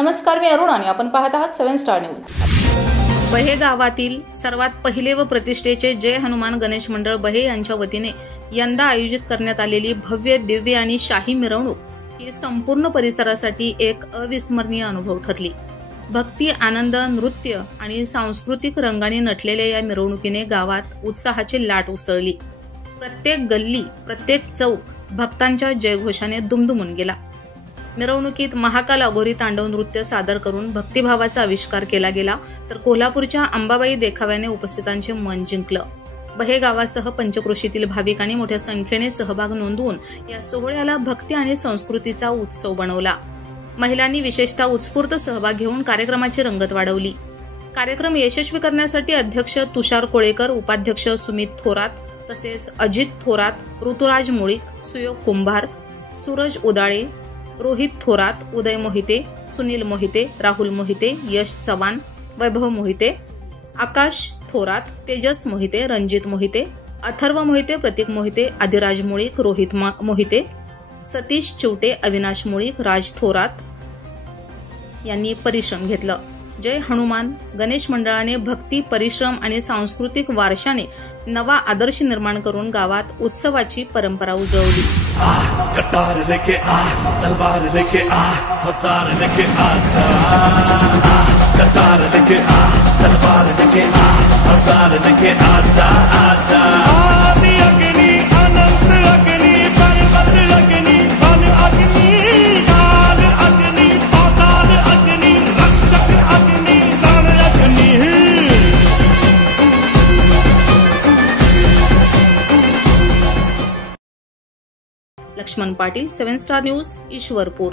नमस्कार, मी अरुण आणि आपण पाहत आहात 7 स्टार न्यूज। बहे गावातील सर्वात पहिले व प्रतिष्ठेचे जय हनुमान गणेश मंडळ बहे यांच्या वतीने यंदा आयोजित करण्यात आलेली भव्य दिव्य आणि शाही मिरवणूक ही संपूर्ण परिसरासाठी एक अविस्मरणीय अनुभव ठरली। भक्ती, आनंद, नृत्य आणि सांस्कृतिक रंगाने नटलेल्या या मिरवणुकीने गावात उत्साहाची लाट उसळली। प्रत्येक गल्ली, प्रत्येक चौक भक्तांच्या जयघोषाने दुमदुमून गेला। मिरवणुकीत महाकाल अघोरी तांडव नृत्य सादर करून भक्तिभावाचा आविष्कार केला गेला, तर कोल्हापूरच्या अंबाबाई देखाव्याने उपस्थितांचे मन जिंकलं। बहे गावासह पंचक्रोशीतील भाविकांनी मोठ्या संख्येने सहभाग नोंदवून या सोहळ्याला भक्ती आणि संस्कृतीचा उत्सव बनवला। महिलांनी विशेषतः उत्स्फूर्त सहभाग घेऊन कार्यक्रमाची रंगत वाढवली। कार्यक्रम यशस्वी करण्यासाठी अध्यक्ष तुषार कोळेकर, उपाध्यक्ष सुमित थोरात, तसेच अजित थोरात, ऋतुराज मुळीक, सुयोग कुंभार, सूरज उदाळे, रोहित थोरात, उदय मोहिते, सुनील मोहिते, राहुल मोहिते, यश चव्हाण, वैभव मोहिते, आकाश थोरात, तेजस मोहिते, रणजित मोहिते, अथर्व मोहिते, प्रतीक मोहिते, आदिराज मुळीक, रोहित मोहिते, सतीश चिवटे, अविनाश मुळीक, राज थोरात यांनी परिश्रम घेतलं। जय हनुमान गणेश मंडळाने भक्ती, परिश्रम आणि सांस्कृतिक वारशाने नवा आदर्श निर्माण करून गावात उत्सवाची परंपरा उजळवली। कटार लेके आ, तलवार लेके आ, हसार लेके आजा। कटार लेके आ, तलवार लेके आ, हसार लेके आजा आजा। आदि अग्नि, अनंत अग्नि, पर्वत अग्नि, वन अग्नि, काल अग्नि, पाताल अग्नि, रक्षक अग्नि, रण अग्नि। Laxman Patil, 7 Star News, Ishwarpur.